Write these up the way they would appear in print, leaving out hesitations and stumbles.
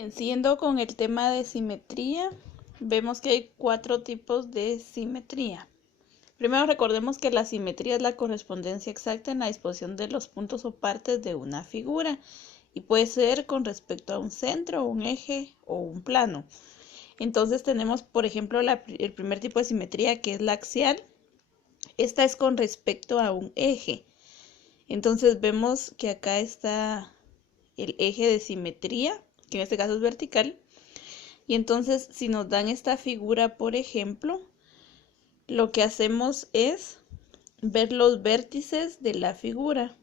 Bien, siguiendo con el tema de simetría, vemos que hay 4 tipos de simetría. Primero recordemos que la simetría es la correspondencia exacta en la disposición de los puntos o partes de una figura y puede ser con respecto a un centro, un eje o un plano. Entonces tenemos, por ejemplo, el primer tipo de simetría, que es la axial. Esta es con respecto a un eje. Entonces vemos que acá está el eje de simetría, que en este caso es vertical. Y entonces, si nos dan esta figura, por ejemplo, lo que hacemos es ver los vértices de la figura,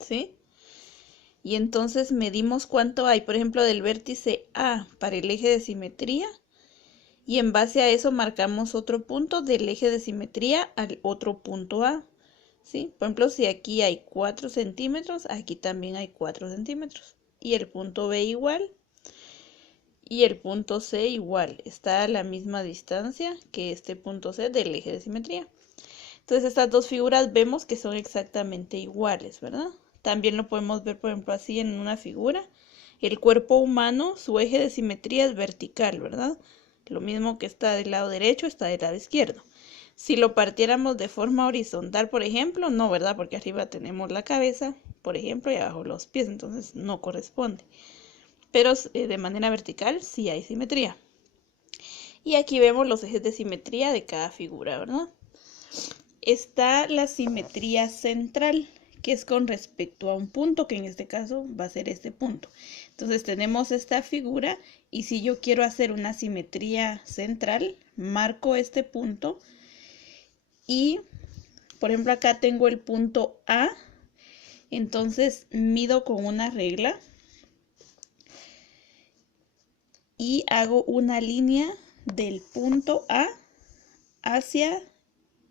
¿sí? Y entonces medimos cuánto hay, por ejemplo, del vértice A para el eje de simetría, y en base a eso marcamos otro punto del eje de simetría al otro punto A, ¿sí? Por ejemplo, si aquí hay 4 centímetros, aquí también hay 4 centímetros. Y el punto B igual. Y el punto C igual, está a la misma distancia que este punto C del eje de simetría. Entonces estas dos figuras vemos que son exactamente iguales, ¿verdad? También lo podemos ver, por ejemplo, así en una figura. El cuerpo humano, su eje de simetría es vertical, ¿verdad? Lo mismo que está del lado derecho, está del lado izquierdo. Si lo partiéramos de forma horizontal, por ejemplo, no, ¿verdad? Porque arriba tenemos la cabeza, por ejemplo, y abajo los pies, entonces no corresponde. Pero de manera vertical sí hay simetría. Y aquí vemos los ejes de simetría de cada figura, ¿verdad? Está la simetría central, que es con respecto a un punto, que en este caso va a ser este punto. Entonces tenemos esta figura y si yo quiero hacer una simetría central, marco este punto y, por ejemplo, acá tengo el punto A, entonces mido con una regla y hago una línea del punto A hacia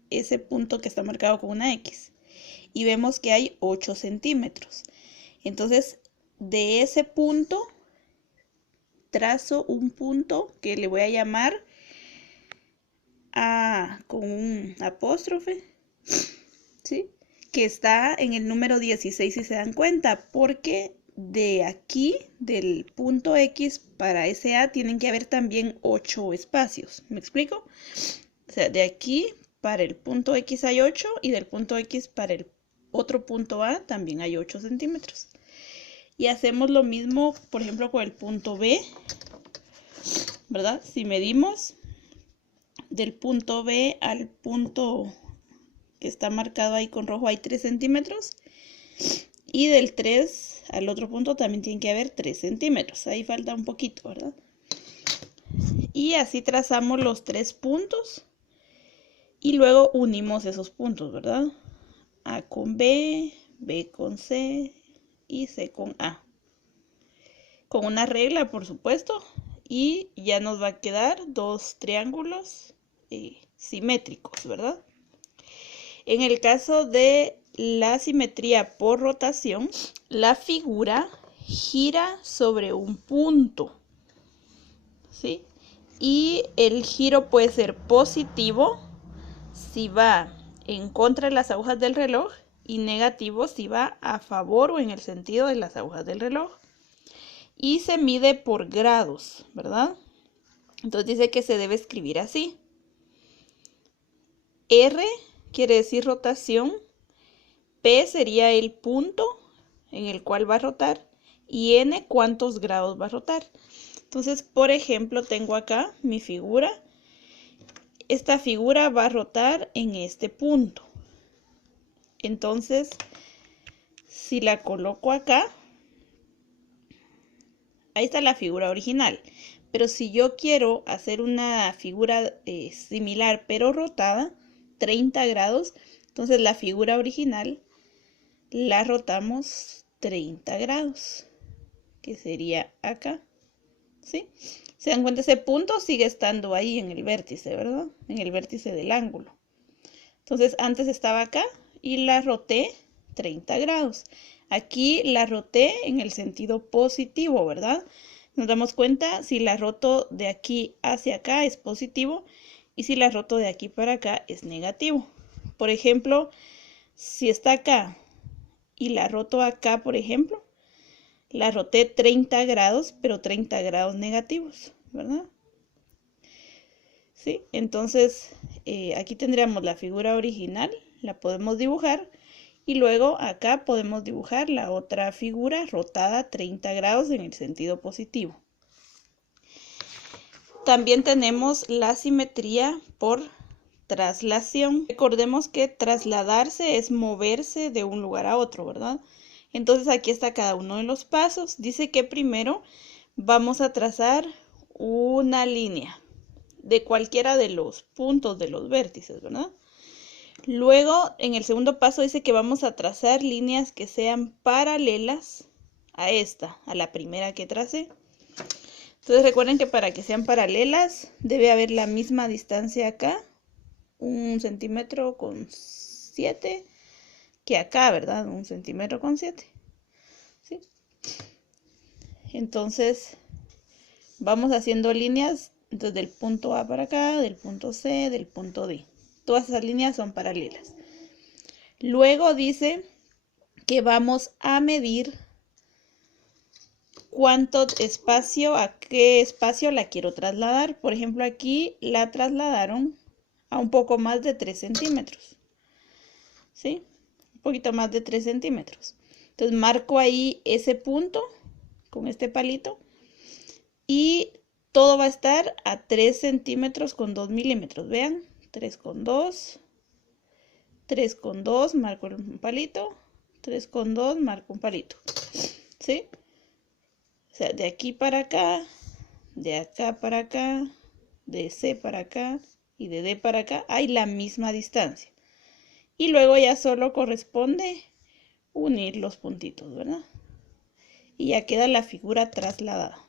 ese punto que está marcado con una X. Y vemos que hay 8 centímetros. Entonces, de ese punto, trazo un punto que le voy a llamar A con un apóstrofe, ¿sí? Que está en el número 16, si se dan cuenta, porque de aquí, del punto X para ese A, tienen que haber también 8 espacios. ¿Me explico? O sea, de aquí para el punto X hay 8 y del punto X para el otro punto A también hay 8 centímetros. Y hacemos lo mismo, por ejemplo, con el punto B, ¿verdad? Si medimos del punto B al punto que está marcado ahí con rojo hay 3 centímetros. Y del 3 al otro punto también tiene que haber 3 centímetros. Ahí falta un poquito, ¿verdad? Y así trazamos los 3 puntos. Y luego unimos esos puntos, ¿verdad? A con B, B con C y C con A. Con una regla, por supuesto. Y ya nos va a quedar 2 triángulos simétricos, ¿verdad? En el caso de la simetría por rotación, la figura gira sobre un punto, ¿sí? Y el giro puede ser positivo si va en contra de las agujas del reloj y negativo si va a favor o en el sentido de las agujas del reloj. Y se mide por grados, ¿verdad? Entonces dice que se debe escribir así. R quiere decir rotación, P sería el punto en el cual va a rotar y N cuántos grados va a rotar. Entonces, por ejemplo, tengo acá mi figura. Esta figura va a rotar en este punto. Entonces, si la coloco acá, ahí está la figura original. Pero si yo quiero hacer una figura similar pero rotada, 30 grados, entonces la figura original la rotamos 30 grados, que sería acá, ¿sí? Se dan cuenta, ese punto sigue estando ahí en el vértice, ¿verdad? En el vértice del ángulo. Entonces antes estaba acá y la roté 30 grados. Aquí la roté en el sentido positivo, ¿verdad? Nos damos cuenta, si la roto de aquí hacia acá es positivo y si la roto de aquí para acá es negativo. Por ejemplo, si está acá y la roto acá, por ejemplo, la roté 30 grados, pero 30 grados negativos, ¿verdad? ¿Sí? Entonces, aquí tendríamos la figura original, la podemos dibujar. Y luego acá podemos dibujar la otra figura rotada 30 grados en el sentido positivo. También tenemos la simetría por traslación. Recordemos que trasladarse es moverse de un lugar a otro, ¿verdad? Entonces aquí está cada uno de los pasos. Dice que primero vamos a trazar una línea de cualquiera de los puntos de los vértices, ¿verdad? Luego, en el segundo paso dice que vamos a trazar líneas que sean paralelas a esta, a la primera que tracé. Entonces recuerden que para que sean paralelas debe haber la misma distancia acá, 1,7 centímetros que acá, ¿verdad? 1,7 centímetros. ¿Sí? Entonces vamos haciendo líneas desde el punto A para acá, del punto C, del punto D. Todas esas líneas son paralelas. Luego dice que vamos a medir cuánto espacio, a qué espacio la quiero trasladar. Por ejemplo, aquí la trasladaron a un poco más de 3 centímetros. ¿Sí? Un poquito más de 3 centímetros. Entonces marco ahí ese punto con este palito. Y todo va a estar a 3 centímetros con 2 milímetros. Vean, 3,2. 3,2, marco un palito. 3,2, marco un palito. ¿Sí? O sea, de aquí para acá, de acá para acá, de C para acá y de D para acá hay la misma distancia. Y luego ya solo corresponde unir los puntitos, ¿verdad? Y ya queda la figura trasladada.